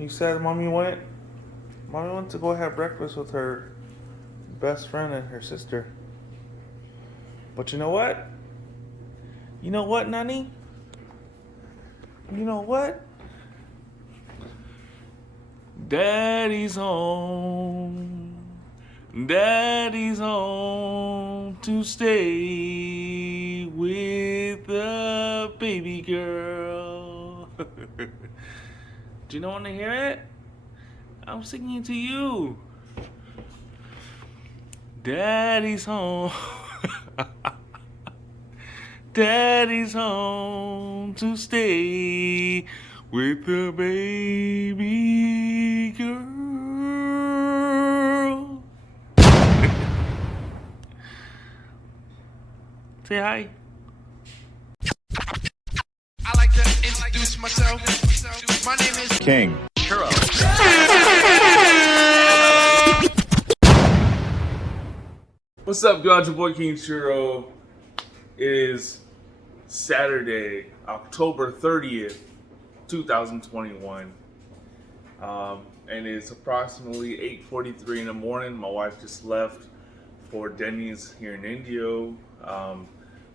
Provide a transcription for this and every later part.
You said Mommy went to go have breakfast with her best friend and her sister. But you know what? You know what, Nani? You know what? Daddy's home. Daddy's home to stay with the baby girl. Do you not want to hear it? I'm singing to you. Daddy's home. Daddy's home to stay with the baby girl. Say hi. I like to introduce myself. My name is King. Churro. What's up, guys? Your boy King Churro. It is Saturday, October 30th, 2021. And it's approximately 8:43 in the morning. My wife just left for Denny's here in Indio.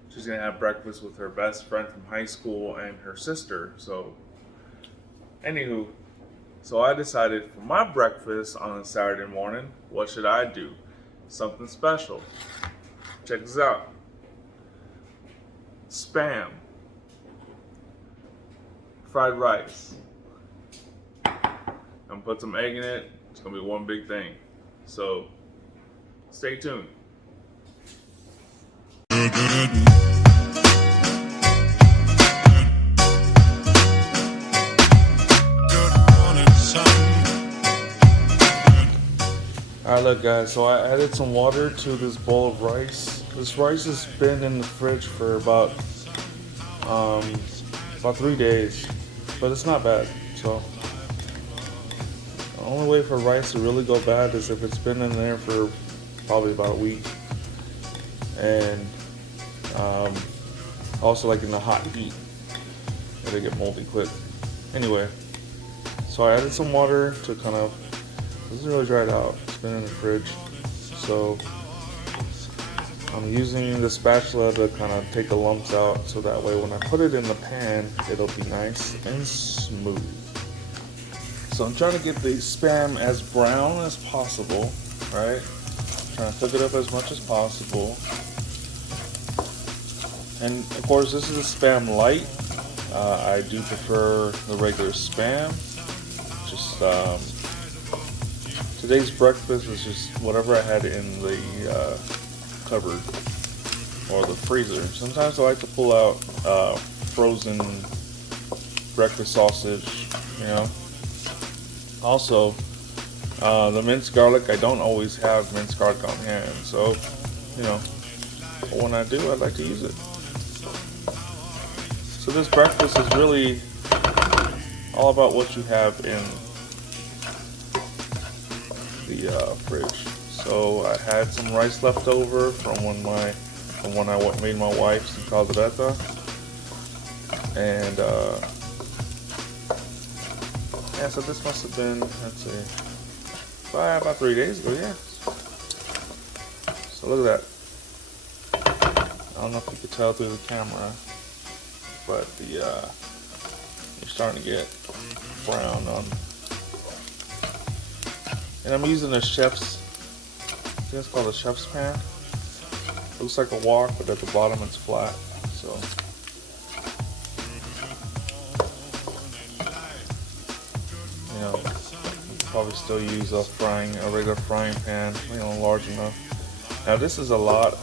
She's gonna have breakfast with her best friend from high school and her sister. So, anywho, I decided for my breakfast on a Saturday morning, what should I do? Something special. Check this out. Spam. Fried rice. I'm gonna put some egg in it. It's gonna be one big thing. So, stay tuned. Alright, look guys, so I added some water to this bowl of rice. This rice has been in the fridge for about 3 days, but it's not bad. So the only way for rice to really go bad is if it's been in there for probably about a week, and also like in the hot heat, it'll get moldy quick. Anyway, so I added some water to kind of, this is really dried out. It's been in the fridge, so I'm using the spatula to kind of take the lumps out, so that way when I put it in the pan, it'll be nice and smooth. So I'm trying to get the Spam as brown as possible, right? Trying to cook it up as much as possible. And of course, this is a Spam light. I do prefer the regular Spam. Just today's breakfast was just whatever I had in the cupboard or the freezer. Sometimes I like to pull out frozen breakfast sausage, you know. Also, the minced garlic, I don't always have minced garlic on hand, so, you know, but when I do, I like to use it. So this breakfast is really all about what you have in the fridge. So I had some rice left over from when I made my wife some caldereta, and yeah, so this must have been, let's see, about 3 days ago, yeah. So look at that. I don't know if you could tell through the camera, but you're starting to get brown on. And I'm using a chef's, I think it's called a chef's pan. Looks like a wok, but at the bottom it's flat. So, you know, you could probably still use a regular frying pan, you know, large enough. Now this is gonna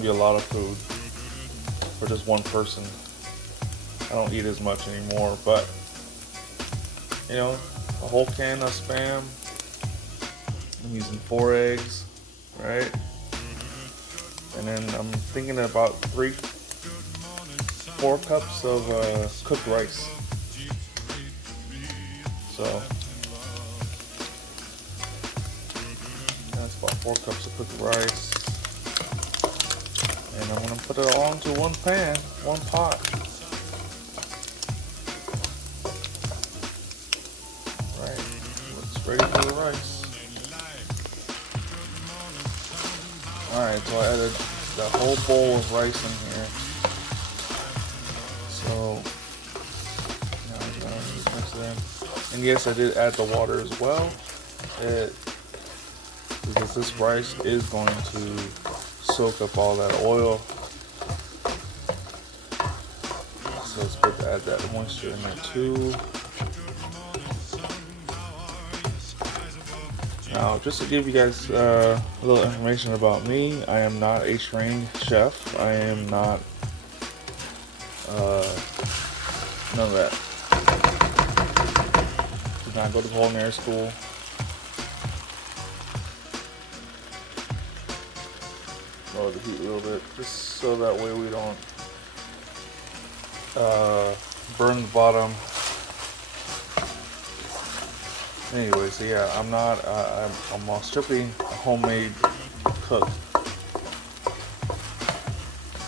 be a lot of food for just one person. I don't eat as much anymore, but you know, a whole can of Spam. I'm using 4 eggs, right? And then I'm thinking about 4 cups of cooked rice. So that's about 4 cups of cooked rice. And I'm gonna put it all into one pan, one pot. so I added that whole bowl of rice in here. So now I'm gonna just mix it in. And yes, I did add the water as well. Because this rice is going to soak up all that oil. So it's good to add that moisture in there too. Now, just to give you guys a little information about me, I am not a trained chef. I am not none of that. Did not go to culinary school. Lower the heat a little bit, just so that way we don't burn the bottom. Anyway, so yeah, I'm strictly a homemade cook.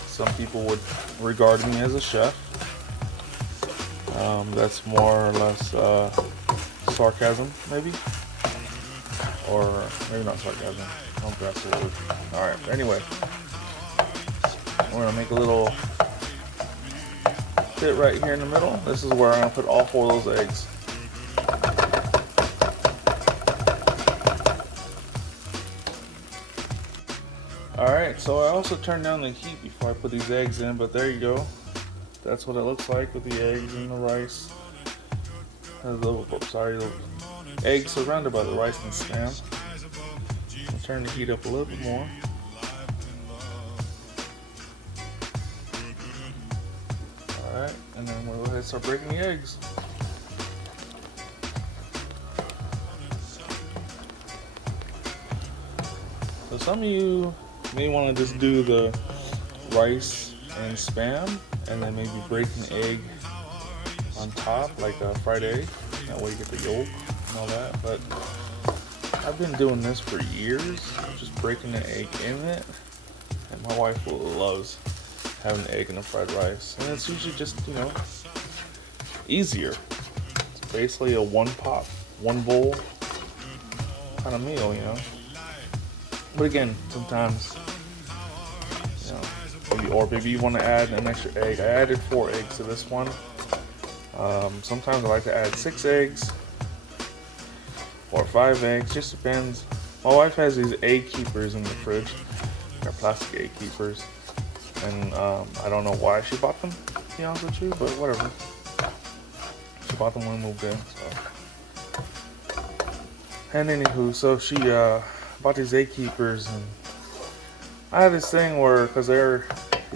Some people would regard me as a chef. That's more or less sarcasm, maybe, or maybe not sarcasm. I don't think that's the word. All right. Anyway, we're gonna make a little pit right here in the middle. This is where I'm gonna put all 4 of those eggs. Alright, so I also turned down the heat before I put these eggs in, but there you go. That's what it looks like with the eggs and the rice. The eggs surrounded by the rice and spam. I'll turn the heat up a little bit more. Alright, and then we'll go ahead and start breaking the eggs. So some of you may want to just do the rice and spam and then maybe break an egg on top like a fried egg. That way you get the yolk and all that. But I've been doing this for years, just breaking the egg in it. And my wife loves having an egg in the fried rice. And it's usually just, easier. It's basically a one pot, one bowl kind of meal, But again, sometimes, maybe you want to add an extra egg. I added 4 eggs to this one. Sometimes I like to add 6 eggs or 5 eggs. Just depends. My wife has these egg keepers in the fridge. They're plastic egg keepers, and I don't know why she bought them, to be honest with you, but whatever. She bought them when we moved in. So. And anywho, so she bought these egg keepers, and I have this thing where, because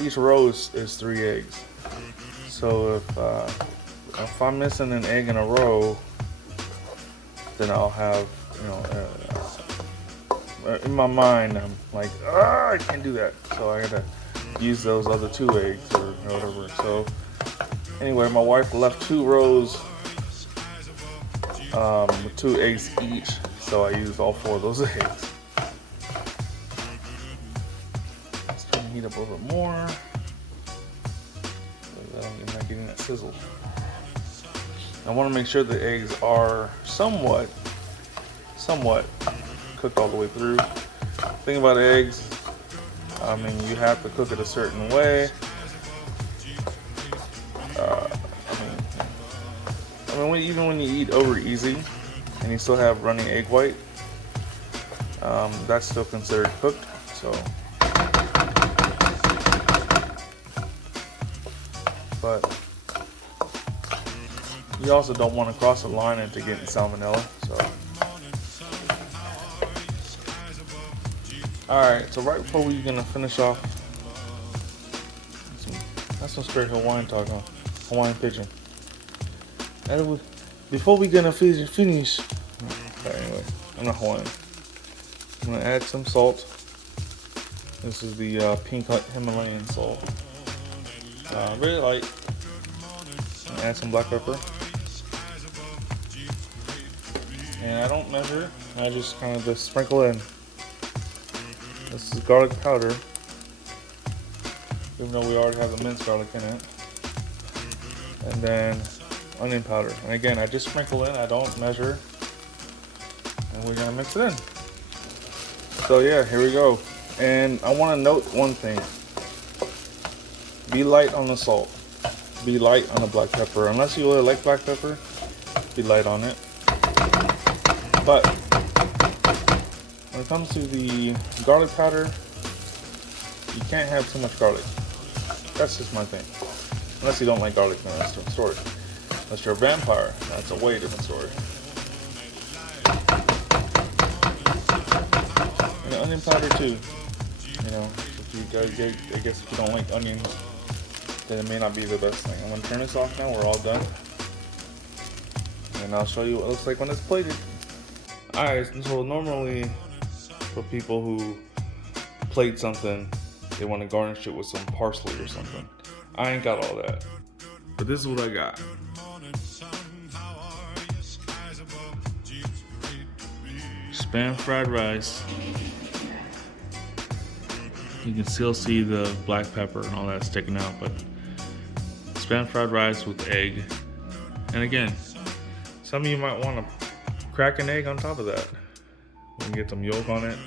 each row is 3 eggs, so if I'm missing an egg in a row, then I'll have, in my mind, I'm like, I can't do that, so I gotta use those other 2 eggs or whatever. So anyway, my wife left 2 rows with 2 eggs each, so I used all 4 of those eggs. Let's try to heat up a little bit more. I'm not getting that sizzle. I want to make sure the eggs are somewhat cooked all the way through. The thing about eggs, you have to cook it a certain way. Even when you eat over easy and you still have running egg white, that's still considered cooked. So, but you also don't want to cross the line into getting salmonella. So, all right. So right before we're gonna finish off, that's some straight Hawaiian talk, huh? Hawaiian pigeon. Before we gonna finish. Anyway, I'm not Hawaiian. I'm gonna add some salt. This is the pink Himalayan salt. Really light. Add some black pepper. And I don't measure. I just kind of just sprinkle in. This is garlic powder. Even though we already have the minced garlic in it. And then onion powder. And again, I just sprinkle in. I don't measure. And we're gonna mix it in. So yeah, here we go. And I want to note one thing. Be light on the salt. Be light on the black pepper. Unless you really like black pepper, be light on it. But when it comes to the garlic powder, you can't have too much garlic. That's just my thing. Unless you don't like garlic, then that's a different story. Unless you're a vampire, that's a way different story. And onion powder too. You know, if you guys, I guess if you don't like onions, then it may not be the best thing. I'm gonna turn this off now. We're all done, and I'll show you what it looks like when it's plated. Alright, so normally for people who plate something, they want to garnish it with some parsley or something. I ain't got all that, but this is what I got. Spam fried rice. You can still see the black pepper and all that sticking out, but Spam fried rice with egg. And again, some of you might want to crack an egg on top of that. We can get some yolk on it,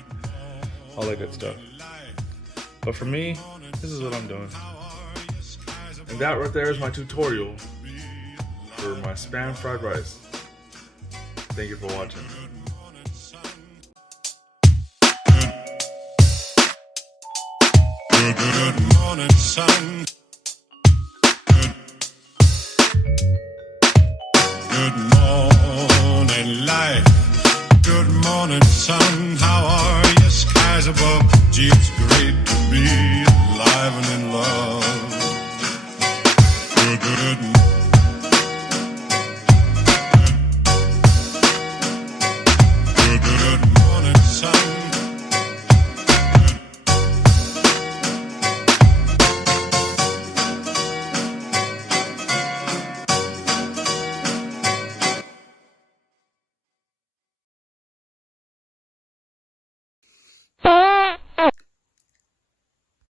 all that good stuff. But for me, this is what I'm doing. And that right there is my tutorial for my Spam fried rice. Thank you for watching. Good morning, sun. Good morning, life. Good morning, sun. How are you? Skies above. Gee, it's great to be alive and in love. Good